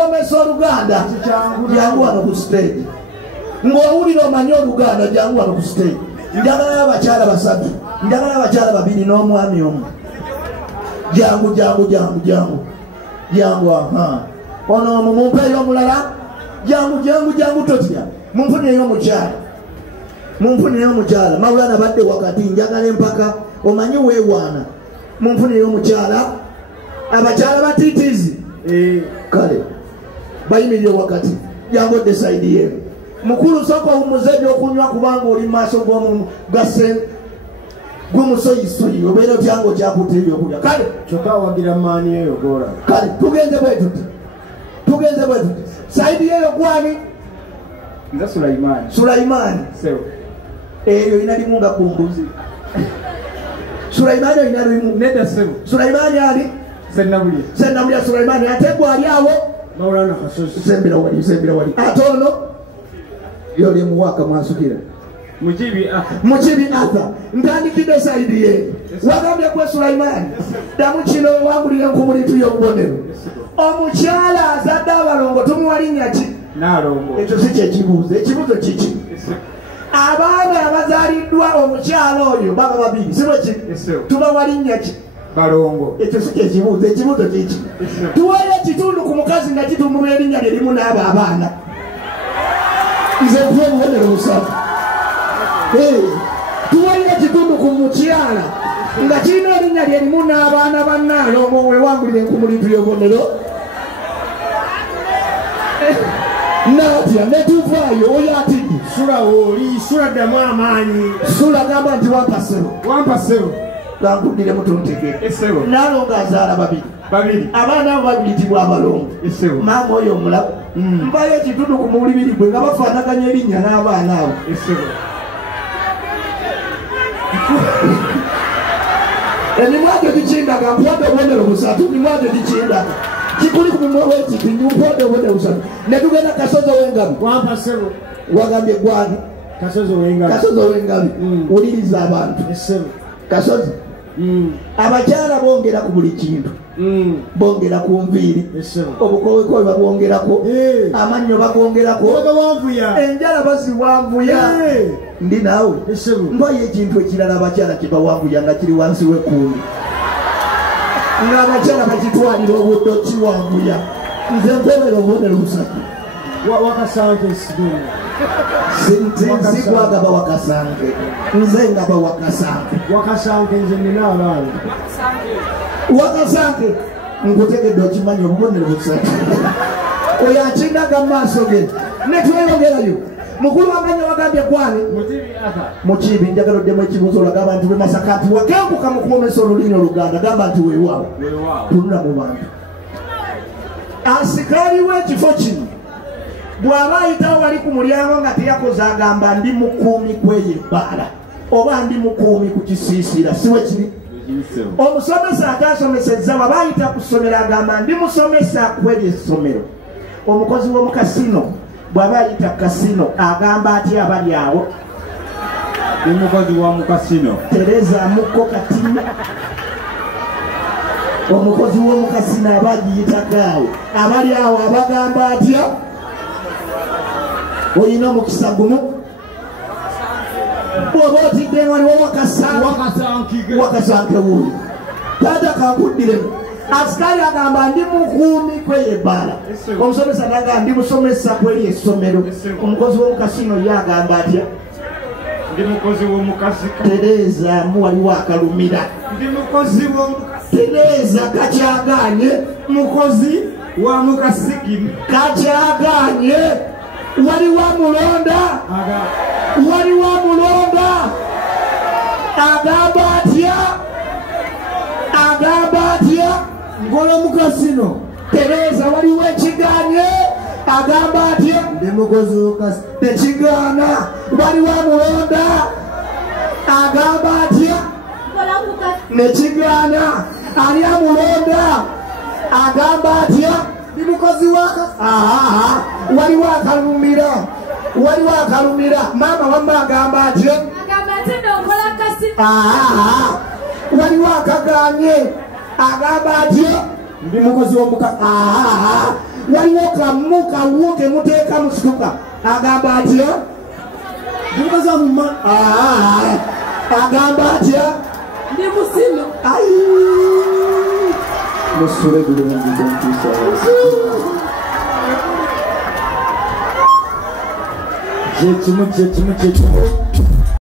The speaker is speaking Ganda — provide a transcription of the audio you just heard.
kukuomesa Oluganda jangu wano ku stage. Ng'owulira omanyi Oluganda jangu wano ku stage. Njagala abakyala basatu, njagala abakyala babiri n'omwami omu. Jangu aha. Ono mumpeeyo omulala. Jangu totya. Munfuneyo omukyala. Mawulana badde wakati njagala empaka omanyi weewaana. Munfuneyo omukyala. Abakyala batiitiizi. Kale. Bayimirire wakati. Jangu odde sayidi yeenu. Mukulu soko umuze okunywa kubanga oli maaso g'omu gasse gumusoyisoyi obeera otyango kyakutte ebyokulya. Kale kyokka wagira maani eyo gora. Kale tugenze bwe tuti. Sayidi yeyo gwani? Nza Sulaimaani. Sewo. Eyo inalimu nga ku mbuzi. Sulaimaani olina lulimu. Nedda sewo. Sulaimaani ali? Sennamulya Sulaimaani ate gwali awo? Mawulana Kasozi. Sembera wali. Ate ono? Yoli muwaka mwasukira. Mukibi Arthur. Ntandikidde sayidi ye. Wagambye kwe Sulaimaani. Ddamu kino wangulira nkumulitu y'obubonero. Omukyala azadde abalongo tumuwa linnya ki? Naalongo. Ekyo si kyekibuuzo. Ekibuuzo kiki? Abaana abazaaliddwa omukyala oyo baba babiri. Si bwe ki? Tubawa linnya ki? Balongo. Ekyo si kyekibuuzo. Ekibuuzo kiki? Tuweeyo ekitundu ku mukazi nga kitumulwa erinnya lye limu n'abo abaana. Nze tuwe obubonero busatu. Tuweeyo ekitundu ku mukyala nga kirina erinnya lye limu n'abaana ba Naalongo wewangulire enkumulitu y'obubonero. Natya netuvaayo oyo atidde. Sula ddamu amaanyi. Sula gamba nti wampa ssebo. Gankuddire mutontegere. Naalongo azaala babiri. Abaana abo babiyitibwa abalongo. Maama oyo omulabu. Mpayo ekitundu ku mulibiri gwe nga bafaanaganya erinnya n'abaana abo. Emimwagyo gikindaga mpuwadde obubonero busatu. Emimwagyo gikindaga kikuli ku mumwe w'ekiti mpuwadde obubonero busatu. Ne tugenda Kasozi ow'Engabi. Wampa ssebo. Wagambye gwani? Kasozi ow'Engabi. Wuliriza abantu. Kasozi. Abakyala bongera ku buli kintu. Bongera ku nviiri. Obukowekowe babwongerako. Amannyo bagongerako. Enjala baziwanvuya. Ndi naawe. Mpayo ekintu ekirala abakyala kye bawanvuya nga kiri wansi w'ekkundi. Ng'abakyala bakitwalira obudde kiwanvuya. Nze mpebera obubonero busatu. Wakasanke sidumu. Nze kwagaba Wakasanke. Nze ngaba Wakasanke. Wakasanke nze nina abaana. Wakasanke nkutegedde okimanyi obubonero busatu. Oyo akindaga mu maaso ge. Ne tweyongerayo. Mukulu wanganya wagambye gwani? Mukibi njagala oddemu ekibuuzo olaga abantu b'e Masaka nti wakenguka mu kuwomesa olulimi Oluganda gamba nti weewaawo. Tunula mu bantu. Asikaali w'ekifo kino bw'aba ayitawo wali ku mulyango nga teyakoze agamba ndi mukuumi kw'eyo ebbaala oba ndi mukuumi ku kisiisira siwe kiri. Omusomesa atasomesezza bw'aba ayita ku ssomero agamba ndi musomesa kw'eryo essomero. Omukozi w'omu kasino bw'aba ayita kasino agamba atya abali awo? Ndi mukozi w'omu kasino. Tereza mukko katina. Omukozi w'omu kasino aba agiyitagaawo abali awo abagamba atya? Oyina omukisa gumu. Bw'oba otidde waliwo Wakasanke wuuyo. Taata kankuddiremu. Asikaali agamba ndi mukuumi kw'eyo ebbaala. Omusomesa n'agamba ndi musomesa kw'eryo essomero. Omukozi w'omukasino ye agamba atya? Ndi mukozi w'omukasino. Tereza waliwo akalumira. Ndi mukozi w'omukasino. Tereza kakyaganye. Mukozi wa mukasiki. Kakyaganye. Waliwo amulonda. Agamba atya? Ngola mukasino. Tereza waliwo ekiganye. Agamba atya? Ndi mukozi w'omukasino. Tekigaana. Waliwo amulonda. Agamba atya? Nekigaana. Ali amulonda. Agamba atya? Ndi mukozi w'aka. Waliwo akalumira. Maama wamma agamba atya? Waliwo akaganye. Agamba atya? Ndi mukozi w'omukasino. waliwo kawo kemuteeka mu situka agamba atya agamba atya ndi musima musule bulungi kyekimu